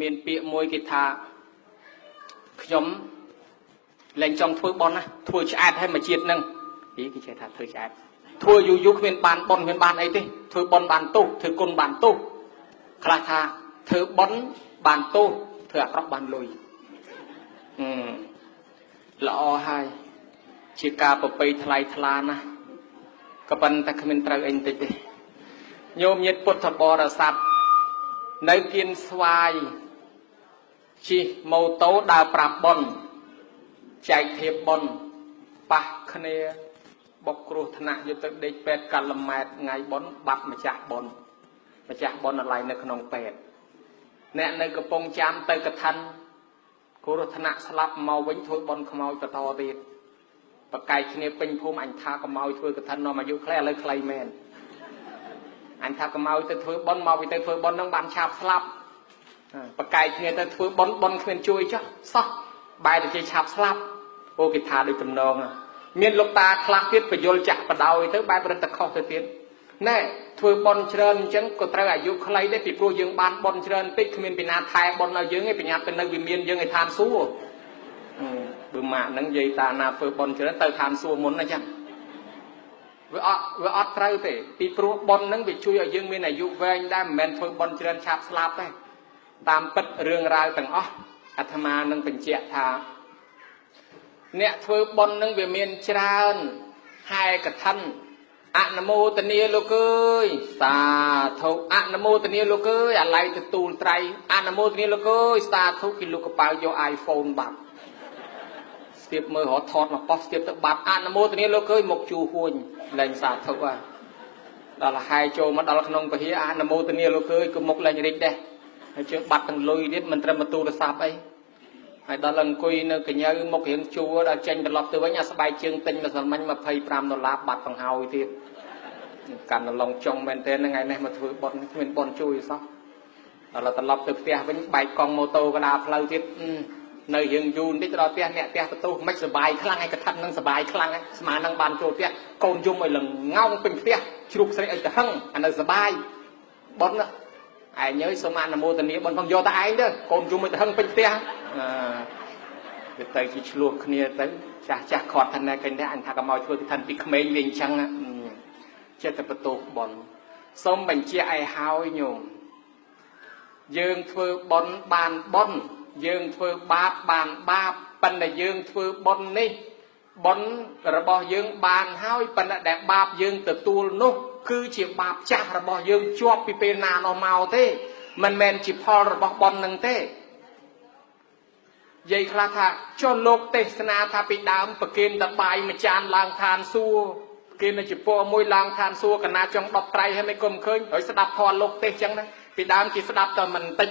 miền bịa môi cái thà nhóm lệnh trong thua bon á thua chát hay mà chiết nâng ý cái chơi thà thua chát thua du du miền ban ấy đi thua bon ban tu thua côn ban tu khla thà thua bon ban tu thua ác ban lùi lọ hai chỉ cả bộ bay thay thla na các bạn ta khôngត្រូវanh tịch nhôm nhiệt bột thập bò là sạch nơi kiên xoay chỉ màu tố đào prap bon chạy thiệp bon pa khné bọc cừu thằng nào vô tới đây pet cả lâm mệt ngày bon bắt mà chặt bon là lại nơi khung pet nè nơi cái bông chám tới cái thân cừu thằng nào slap màu vĩnh thôi bon không màu cái to đi và cái kia pin phum anh tha cái màu thôi cái thân nó mà vô khle lấy khay men anh tha cái màu tới thôi bon màu tới thôi bon nó bàn chạp slap và cái kia tới thôi bon khuyên chui chứ sao bài được chơi chạp slap ô cái thà được tầm nong miền lục ta khắc tiết phải vô chặt và đào tới bài bật tật không thể tiến nè thôi bon trơn chẳng có trai ở vô khay đấy bị pro dương ban bon trơn tích miền bị nát thay bon ở dưới ngay bị nhạt bên nơi miền dương người than xú bữa mà nâng dây ta na phơi bon cho nó tới than xua muốnนะ chăng với ọt trâu thế bị pro bon nâng bị chui ở dương miền này dụ về anh đã men phơi bon cho nó chạp slap đấy tam bật rương ra từng ó thà mà nâng bình chẹt thà nè phơi bon nâng về miền trơn hai cái thân Nam mô Tây Ni Lô Cơi ta thâu Nam mô Tây Ni Lô Cơi lại từ tù trai Nam mô Tây Ni Lô Cơi ta thâu cái lô cái bao vô iPhone bạc tiếp mơ họ thọt mà post tiếp tới bát Nam mô Tây Ni Lô Cơi một chu huỳnh lệnh xả thâu đó là hai chỗ mà đó là không phải hiến Nam mô Tây Ni Lô Cơi cũng một lệnh rịch đây hay chưa bắt thằng lôi biết mình trầm mà tu là sạp ấy hay đó là coi nó cái nhau một hiện chu đã tranh được lọt từ với nhà sài chương tinh là sản mạnh mà pay $5 bắt thằng hào thì cần là lòng trong men tên ngày nay mà thử bon chui sao đó là tận lọt từ tia với bài con mô tô cái đạp lâu tiếp nơi hiện dùn đi cho tia nhẹ tia tôi mấy sờ bài khăng hay cái thân năng sờ bài khăng ấy mà năng bàn trôi tia con dung mỗi lần ngao bình tia chụp sẽ ở cái hăng anh là sờ bài bon nữa ai nhớ số mà mô tê bon không do ta ai đó con dung mỗi hăng bình tia cái tay chỉ luộc kia tới chả khọt thân này cái này anh thà cái mồi thôi cái thân bị khmei viên chăng chết tập tụ bon xong mình chia ai hao nhung dương thưa bon dương thưa ba phần là dương thưa bon ní bon là bao dương bàn hao phần là đẹp bạp dương từ tu nốt cứ chỉ bạp chặt là bao dương cho pipe na nó màu thế mình men chỉ phò là bao bon nâng thế vậy là thà cho lục tê na thà bị đám bậc kiên đã bài mà tràn lang than xua kiên là chỉ po môi lang than xua cả na trong đọc trai hay mấy cầm khơi ở sẽ đạp thò lục tê chẳng đấy bị đám chỉ sẽ đạp tờ mình tịch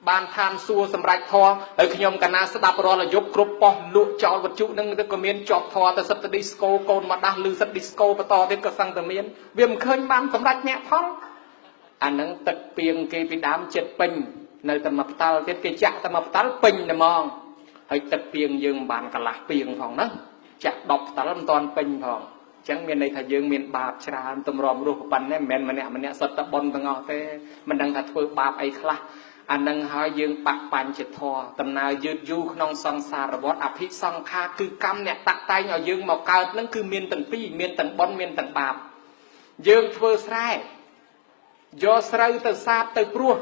ban than xua sầm rạch thò ở khi nhom cả na sẽ đạp rồi là giúp group po lụa chọn vật chủ nâng được comment chọn thò từ sắp tới disco côn mà đang lư sắp disco và to đến cơ sang từ miền viêm khơi ban sầm rạch nhẹ phong anh nâng tật pieng kia bị đám chết pin nơi tầm mập tao tiết cái chạ tầm mập tao pin nè mong hay tật pieng dương bàn cả lạc pieng phòng đó chạ đọc tao làm toàn pin phòng chẳng miền này thà dương miền bạp trà tầm ròm ruột bắn này mình nè sật tập bon tầng ngõ thế mình đang thà thưa bạp ấy khla anh đang hỏi dương bạc bàn chết thò tầm nào dương du non song xa rồi bớt áp hít song kha cứ cam nè tạt tay nhỏ dương màu cao nó cứ miền tầng phi miền tầng bon miền tầng bạp dương thưa sai do sợi từ xa từ prua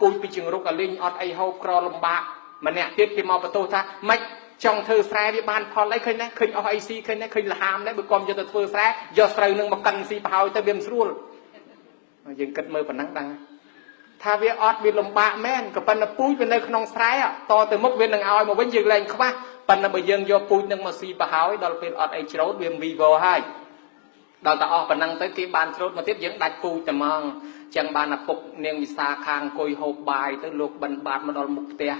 bùi bị chừng rục ở linh ọt ai hậu cro lồng bạc mà nè tiết thì màu bát tô ta mạch trong thơ sai với ban phò lấy khơi nè khơi ở ai si khơi nè khơi là ham đấy bữa con cho tôi thưa sai do sợi nâng một cân si bao tới viêm srul dừng cất mơ phần nắng đằng tha với ọt với lồng bạc men cái phần là pui bên nơi non sai to từ mức viên đằng ao mà vẫn dừng lên không á phần là bởi dương do pui nâng mà si bao đó là bên ọt ai chấu viêm vivo hai đào tạo phần năng tới cái bàn trốt mà tiếp dẫn đặt pui tầm mong chẳng bàn là phục niềng xa khang coi hộp bài tới lục bần bát mà đòi mục tia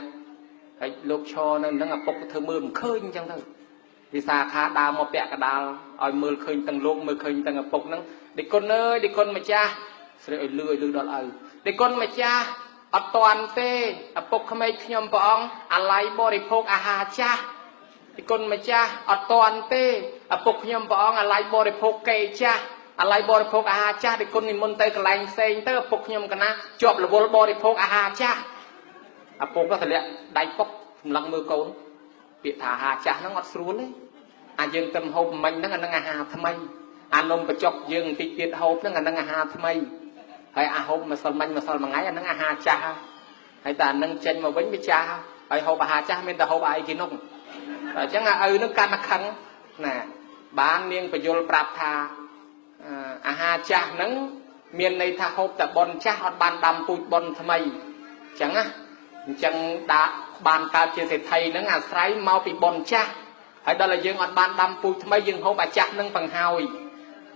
lục cho nên nó ngập phục thơ mưa khơi chẳng thôi vì xa khá đào một bẹ cả đào ỏi mưa khơi tầng lục mưa khơi tầng ngập phục nó đi con ơi đi con mà cha rồi lười đó là đi con mà cha ở toàn tê ở phục không ai nhom bong lại bò đi phục hà cha đi con mà cha ở toàn tê ở phục nhom bong lại bò đi phục cây cha lại bò đi phục cha đi con mình muốn tới cái lành xây tới phục nhom cái na chọp là bò đi phục cha អាពុកក៏ធ្លាក់ដៃពុកសម្លឹងមើលកូនពាក្យថាអាហារចាស់ហ្នឹងអត់ស្រួលទេអាយើងទៅហូបមិញហ្នឹងអានឹងអាហារថ្មីអានំបញ្ចុកយើងបន្តិចទៀតហូបហ្នឹងអានឹងអាហារថ្មីហើយអាហូបម្សិលមិញម្សិលមួយថ្ងៃអានឹងអាហារចាស់ហើយតែអានឹងចេញមកវិញវាចាស់ហើយហូបអាហារចាស់មានតែហូបអីគេនោះអញ្ចឹងអាឪនឹងកាន់តែខឹងណាបាននាងបញ្យលប្រាប់ថាអាហារចាស់ហ្នឹងមានន័យថាហូបតែប៉ុនចាស់អត់បានដាំពូជប៉ុនថ្មីអញ្ចឹងណាអញ្ចឹងដាក់បានកើតជាសេដ្ឋីហ្នឹងអាស្រ័យមកពីប៉ុនចាស់ហើយដល់តែយើងអត់បានដាំពូជថ្មីយើងហូបអាចាស់ហ្នឹងបង្ហើយ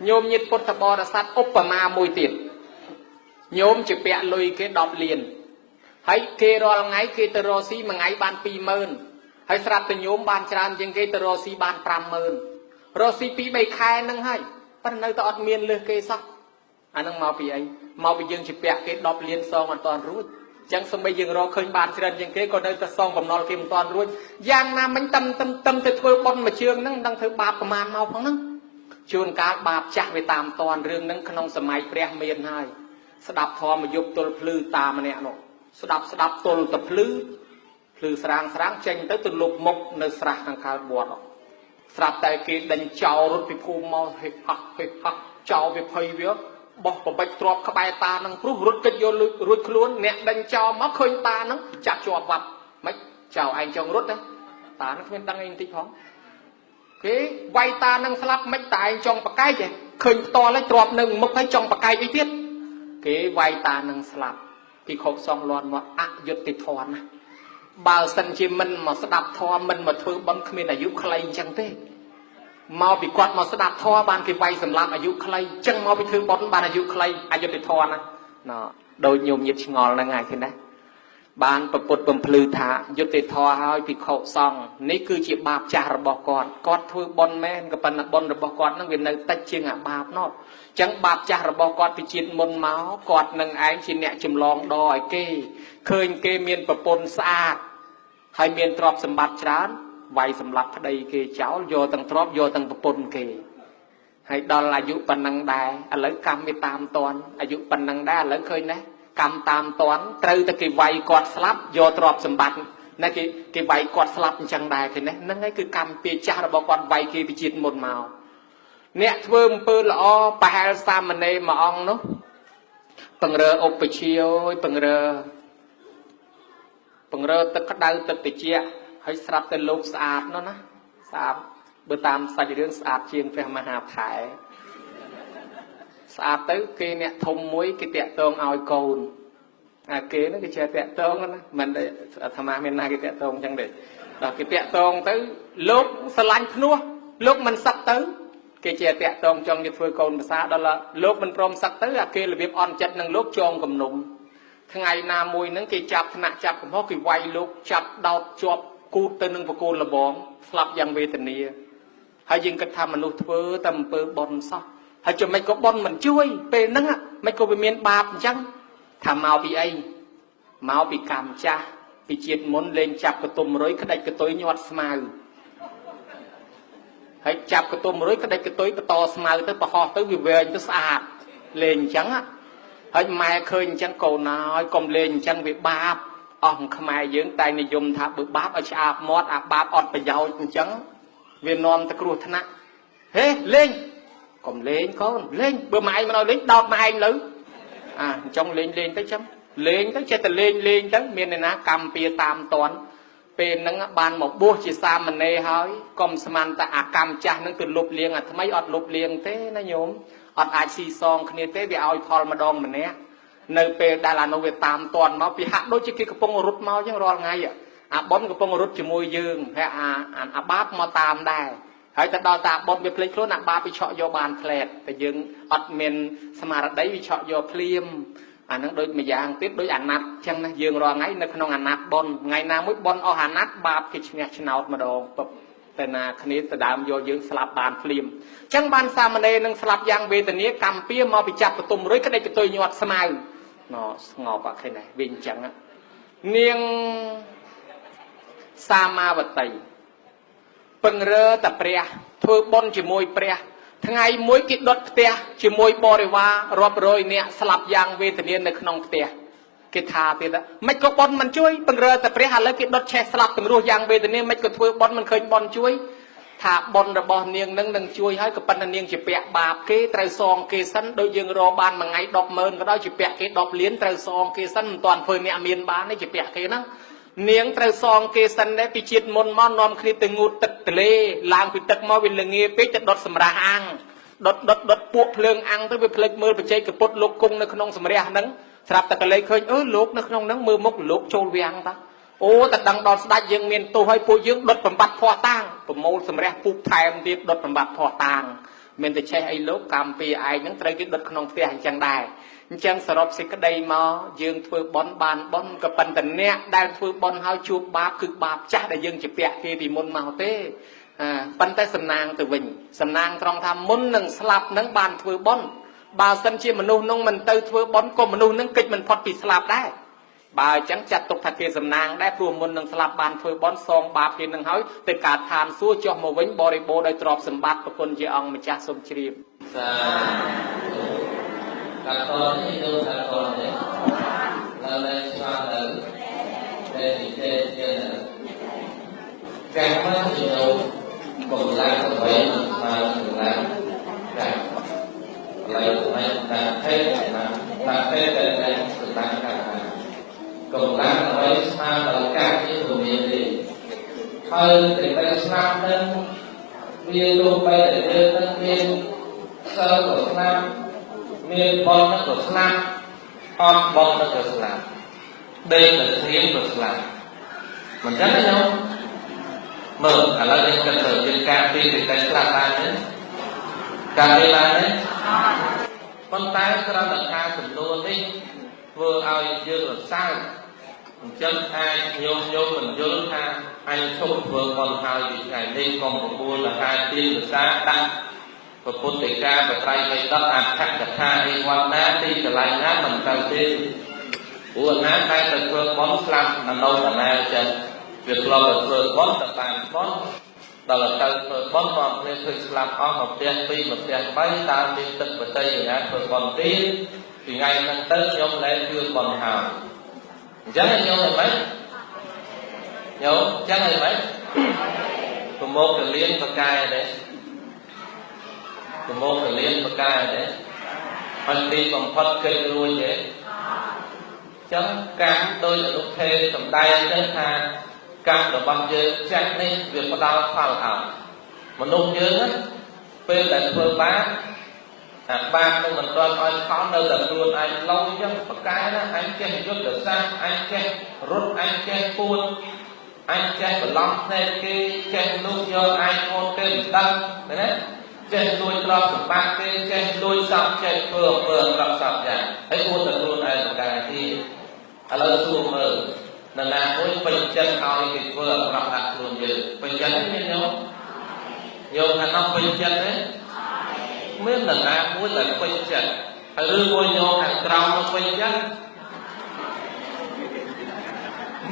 ញោមញាតិពុទ្ធបរិស័ទឧបមាមួយទៀតញោមជាពាក់លុយគេ10លានហើយគេរាល់ថ្ងៃគេទៅរកស៊ីមួយថ្ងៃបាន20000ហើយស្រាប់តែញោមបានច្រើនជាងគេទៅរកស៊ីបាន50000រកស៊ី2 3ខែហ្នឹងហើយប៉ុន្តែនៅតែអត់មានលើសគេសោះអាហ្នឹងមកពីអីមកពីយើងជាពាក់គេ10លានសងអត់តាន់រួចអញ្ចឹងសូម្បីយើងរកឃើញបានច្រើនជាងគេក៏នៅតែសងបំណុលគេមិនតាន់រួចយ៉ាងណាមិញតឹមទៅធ្វើបុណ្យមួយជើងហ្នឹងមិនដឹងធ្វើបាបប្រមាណមកផងហ្នឹងជួនកាលបាបចាស់វាតាមតាន់រឿងហ្នឹងក្នុងសម័យព្រះមានហើយស្ដាប់ធម៌មកយប់ទល់ភ្លឺតាម្នាក់នោះស្ដាប់ទល់ទៅភ្លឺស្រាងចេញទៅលុបមុខនៅស្រះខាងកើតវត្តស្រាប់តែគេដេញចោលរត់ពីភូមិមកហេហក់ចោលវាភ័យវាបោះប្របិចទ្របក្បែរតានឹងព្រោះរត់កិច្ចយករួចខ្លួនអ្នកដេញចោលមកឃើញតានឹងចាប់ជាប់វត្តមិនចោលឯងចង់រត់តានឹងគ្មានដឹងអីបន្តិចផងគេវាយតានឹងស្លាប់មិនតែឯងចង់ប្រកែកឃើញផ្ទាល់ហើយទ្របនឹងមុខហើយចង់ប្រកែកអីទៀតគេវាយតានឹងស្លាប់ពីខុសសងលន់មកអយុត្តិធម៌ណាបើសិនជាមិនមកស្ដាប់ធម៌មិនមកធ្វើបន់គ្មានអាយុខ្លីអញ្ចឹងទេមកពីគាត់មកស្ដាប់ធម៌បានគេវាយសម្លាប់អាយុខ្លីអញ្ចឹងមកពីធ្វើបន់បានអាយុខ្លីអយុត្តិធម៌ណាដូចញោមញាតឆ្ងល់ហ្នឹងហើយឃើញណាបានប្រពុតបំភ្លឺថាយុត្តិធម៌ហើយភិក្ខុសង្ឃនេះគឺជាបាបចាស់របស់គាត់ធ្វើបន់មែនក៏ប៉ុន្តែបន់របស់គាត់ហ្នឹងវានៅតិចជាងអាបាបនោះអញ្ចឹងបាបចាស់របស់គាត់ពីជាតិមុនមកគាត់នឹងឯងជាអ្នកចម្លងដរឲ្យគេឃើញគេមានប្រពន្ធស្អាតហើយមានទ្រព្យសម្បត្តិច្រើនវាយសម្លាប់ប្តីគេចោលយកទាំងទ្រព្យយកទាំងប្រពន្ធគេហើយដល់អាយុប៉ុណ្ណឹងដែរឥឡូវកម្មវាតាមតន់អាយុប៉ុណ្ណឹងដែរឥឡូវឃើញណាកម្មតាមតន់ត្រូវតែគេវាយគាត់ស្លាប់យកទ្រព្យសម្បត្តិណាគេវាយគាត់ស្លាប់អញ្ចឹងដែរឃើញណាហ្នឹងហើយគឺកម្មពៀចាស់របស់គាត់វាយគេពីជាតិមុនមកអ្នកធ្វើអំពើល្អប្រហែលសាមណេរមួយអង្គនោះពង្រើឧបជាអើយពង្រើទឹកក្តៅទឹកត្រជាក់ហើយស្រាប់តែលោកស្អាតនោះណាស្អាតបើតាមសាច់រឿងស្អាតជាងព្រះមហាថែស្អាតទៅគេអ្នកធំមួយគេតាក់ទងឲ្យកូនអាគេហ្នឹងគេចេះតាក់ទងណាមិនអាត្មាមានណាគេតាក់ទងអញ្ចឹងទេដល់គេតាក់ទងទៅលោកស្រឡាញ់ភ្នោះលោកមិនសឹកទៅគេចេះតាក់ទងចង់ទៅធ្វើកូនប្រសាដល់លោកមិនព្រមសឹកទៅអាគេរបៀបអន់ចិត្តនឹងលោកចងគំនុំថ្ងៃណាមួយហ្នឹងគេចាប់ថ្នាក់ចាប់កំហុសគេវាយលោកចាប់ដោតជាប់គូតទៅនឹងបកគោលលបងស្លាប់យ៉ាងវេទនាហើយយើងគិតថាមនុស្សធ្វើតែអំពើបន់សោះហើយចំណុចក៏បន់មិនជួយពេលហ្នឹងមិនក៏វាមានបាបអញ្ចឹងថាមកពីអីមកពីកម្មចាស់ពីជាតិមុនលេងចាប់កតុំរុយក្តិចកតុយញាត់ស្មៅហើយចាប់កតុំរុយក្តិចកតុយបន្តស្មៅទៅប្រហោះទៅវាវែងទៅស្អាតលេងអញ្ចឹងហើយម៉ែឃើញអញ្ចឹងកូនហើយកុំលេងអញ្ចឹងវាបាបអស់ខ្មែរយើងតែនិយមថាបើបាបឲ្យឆ្អាបមាត់អាបាបអត់ប្រយោជន៍អញ្ចឹងវានាំទៅគ្រោះថ្នាក់ហេលេងកុំលេងកូនលេងបើម៉ែឯងមិនឲ្យលេងដោតម៉ែឯងលើអញ្ចឹងលេងទៅចឹងលេងទៅចេះតែលេងទៅមានអ្នកណាកម្មពៀតាមតន់ពេលហ្នឹងបានមកបួសជាសាមណេរហើយកុំស្មានតែអាកម្មចាស់ហ្នឹងទៅលុបលៀងអាថ្មីអត់លុបលៀងទេណាញោមអត់អាចស៊ីសងគ្នាទេវាឲ្យផលម្ដងម្នាក់នៅពេលដែលអានោះវាតាមតន់មកពីហាក់ដូចជាគេកំពុងរត់មកចឹងរាល់ថ្ងៃអាប៉ុនកំពុងរត់ជាមួយយើងហើយអាបាបមកតាមដែរហើយទៅដល់តាប៉ុនវាភ្លេចខ្លួនអាបាបវាឆក់យកបានផ្លែតតែយើងអត់មានស្មារតីវាឆក់យកភ្លាមអាហ្នឹងដូចម្យ៉ាងទៀតដូចអាណត្តិចឹងណាយើងរាល់ថ្ងៃនៅក្នុងអាណត្តិប៉ុនថ្ងៃណាមួយប៉ុនអស់អាណត្តិបាបគេឈ្នះឆ្នោតម្ដងពុកតែណាគ្នាទៅដើមយកយើងស្លាប់បានភ្លាមចឹងបានសាមណេរនឹងស្លាប់យ៉ាងវេទនាកម្មពៀមកពីចាប់បន្ទុំរុយក្តិចកតុយញាត់ស្មៅស្ងប់អត់ឃើញដែរវិញចឹងនាងសាមាវតីពង្រើតែព្រះធ្វើបុណ្យជាមួយព្រះថ្ងៃមួយគេដុតផ្ទះជាមួយបរិវាររាប់រយនាក់ស្លាប់យ៉ាងវេទនានៅក្នុងផ្ទះ គេថាទៀតមិនក៏បនមិនជួយបង្រើតែព្រះឥឡូវគេដុតឆេះស្លាប់ទាំងរស់យ៉ាងវេទនាមិនក៏ធ្វើបនមិនឃើញបនជួយថាបនរបស់នាងនឹងជួយហើយក៏ប៉ុន្តែនាងជាពាក់បាបគេត្រូវសងគេសិនដូចយើងរកបានមួយថ្ងៃ 100000 ក៏ដោយជាពាក់គេ10លានត្រូវសងគេសិនមិនទាន់ធ្វើអ្នកមានបានទេជាពាក់គេហ្នឹងនាងត្រូវសងគេសិនដែរពីជាតិមុនមកនាំគ្នាទៅងូតទឹកទលេឡើងពីទឹកមកវាល្ងាពេកទៅដុតសម្រាប់អាំងដុតពួកភ្លើងអាំងទៅវាភ្លេចមើលបច្ចេកពុទ្ធលោកគង់នៅក្នុងសម្រាប់ហ្នឹងស្រាប់តែកលេចឃើញលោកនៅក្នុងហ្នឹងមើលមុខលោកចូលវាំងតាអូតែដឹងដល់ស្ដេចយើងមានទោសឲ្យពួកយើងដុតបំបត្តិភ័ស្តុតាងប្រមូលសម្រាប់ពូកថែមទៀតដុតបំបត្តិភ័ស្តុតាងមានតែឆេះអីលោកកម្មពីឯងហ្នឹងត្រូវគេដុតក្នុងផ្ទះអញ្ចឹងដែរអញ្ចឹងសរុបសេចក្តីមកយើងធ្វើបន់បានបន់ក៏ប៉ុន្តែអ្នកដែលធ្វើបន់ហើយជួបបាបគឺបាបចាស់ដែលយើងជាពាក់គេពីមុនមកទេប៉ុន្តែសំណាងទៅវិញសំណាងត្រង់ថាមុននឹងស្លាប់នឹងបានធ្វើបន់បើសិនជាមនុស្សនោះមិនទៅធ្វើបន់ក៏មនុស្សនឹងគេចមិនផុតពីស្លាប់ដែរបើអញ្ចឹងចាត់ទុកថាគេសំណាងដែរព្រោះមុននឹងស្លាប់បានធ្វើបន់សងបាបគេនឹងហើយទៅកើតឋានសួគ៌ចុះមកវិញបរិបូរដោយទ្រព្យសម្បត្តិប្រគុណជាអង្គម្ចាស់សូមជ្រាបសាកាត់តនេះយកកាត់តនេះឡើយស្វាទៅតែទីទេកាំមកយកកំឡាំងទៅវិញមកកំឡាំងកាំឡើយទៅតាទេតាទេតែស្ដាប់កាំកំឡាំងទៅស្មាទៅកាំនេះទៅមានទេហើយតែស្នាមនឹងវាទៅបែរទៅនឹងមានសិលក៏ស្នាមមានបននឹងក៏ស្នាមអត់បននឹងក៏ស្នាមដេកទៅស្ងៀមក៏ស្នាមមិនចឹងទេញោមមើលឥឡូវយើងគិតទៅជាការពីតែស្លាប់បានទេការពីបានទេប៉ុន្តែគ្រាន់តែការចំនួននេះធ្វើឲ្យយើងរសាយអញ្ចឹងអាចញោមមិនយល់ថាអញឈប់ធ្វើបន់ហើយពីថ្ងៃនេះកុំប្រមូលអាហារទានភាសាដាក់ពុទ្ធិកាបត្រៃបិដកអត្ថកថាអីវណ្ណាទីកន្លែងណាមិនទៅទេព្រោះណាតែទៅធ្វើបន់ស្លាប់នៅបណ្ណាចឹងវាធ្លាប់ទៅធ្វើបន់ទៅបានបន់ដល់ទៅធ្វើបន់មកគ្នាឃើញស្លាប់អស់មកផ្ទះ2មកផ្ទះ3តើមានទឹកបតីណាធ្វើបន់ទៀតពីថ្ងៃហ្នឹងទៅខ្ញុំលែងធ្វើបន់ហើយអញ្ចឹងខ្ញុំមិនមែនញោមអញ្ចឹងហើយមិនប្រមោកកលៀនបកាយទេប្រមោកកលៀនបកាយទេអត់ទីបំផុតគេរួចទេអញ្ចឹងកម្មដោយអនុភេទសំដែងទៅថាកម្មរបស់យើងចាស់នេះវាផ្ដល់ផលឲ្យមនុស្សយើងណាពេលដែលធ្វើបាបអាបាបនឹងមិនទាន់ឲ្យផលនៅតែខ្លួនឯងឡូវអញ្ចឹងបកាយណាអញចេះយុទ្ធសាស្ត្រអញចេះរត់អញចេះពួនអញចេះបន្លំភ្នែកគេចេះលូកយកឯងខ្លួនគេមិនដឹងណាចេះលួចទ្រព្យសម្បត្តិគេចេះលួចសពចេះធ្វើអំពើអាក្រក់សពយ៉ាងហើយខ្លួនតែខ្លួនឯងបកាយទៀតឥឡូវសួរមើលនរណាមួយពេញចិត្តឲ្យគេធ្វើអាក្រក់ដាក់ខ្លួនយើងពេញចិត្តទេញោមយកថានោះពេញចិត្តទេមាននរណាមួយដែលពេញចិត្តហើយឬមួយញោមខាងក្រោមនោះពេញចិត្ត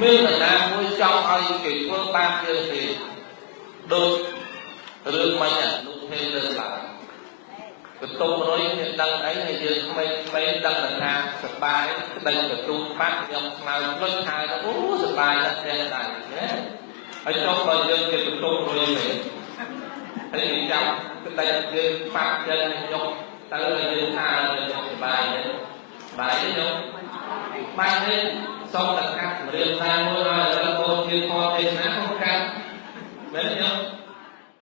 មាននរណាមួយចង់ឲ្យគេធ្វើបាបយើងទេដូចរឿងមិនអនុភេទលើឡើងបន្ទុំរុយគេដឹងអីហើយយើងក្មេងៗដឹងថាសប្បាយក្តីកទូបាក់ខ្ញុំស្មៅលុយថាអូសប្បាយណាស់ទេដែរណាហើយចុះបើយើងគេបន្ទុំរុយវិញហើយគេចាំក្តីយើងបាក់ចិត្តខ្ញុំទៅយើងថាយើងសប្បាយទេបាយទេខ្ញុំបាយទេសូមតែកាត់រៀបតាមមួយឲ្យរកបូជាធម៌ទេសនាក្នុងកាត់មែនទេ